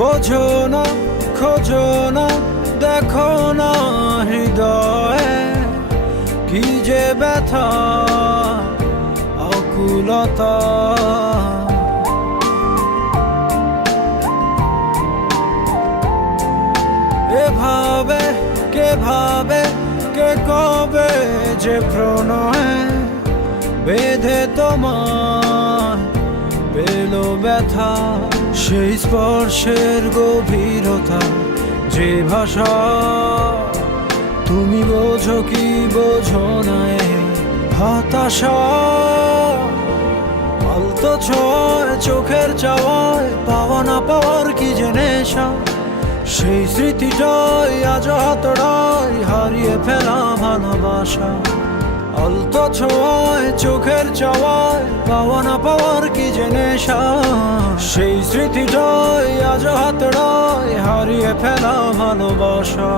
বোঝো না, খোঁজো না, দেখো না হৃদয়ে কি যে ব্যথা, আকুলতা। এভাবে কে ভাবে, কে কবে যে প্রণয়ে বেঁধে তোমার পেল ব্যথা। সেই স্পর্শের গভীরতা, যে ভাষা তুমি বোঝো কি বোঝো না এই হতাশা। আলতো ছয় চোখের চাওয়ায়, পাওয়া না পাওয়ার কি যে নেশা। সেই স্মৃতিটাই আজ হাতড়ায়, হারিয়ে ফেলা ভালোবাসা। আলতো ছোঁয়ায় চোখের চাওয়ায়, পাওয়া না পাওয়ার কি যে নেশা। সেই স্মৃতিটাই আজ হাতড়ায়, হারিয়ে ফেলা ভালোবাসা।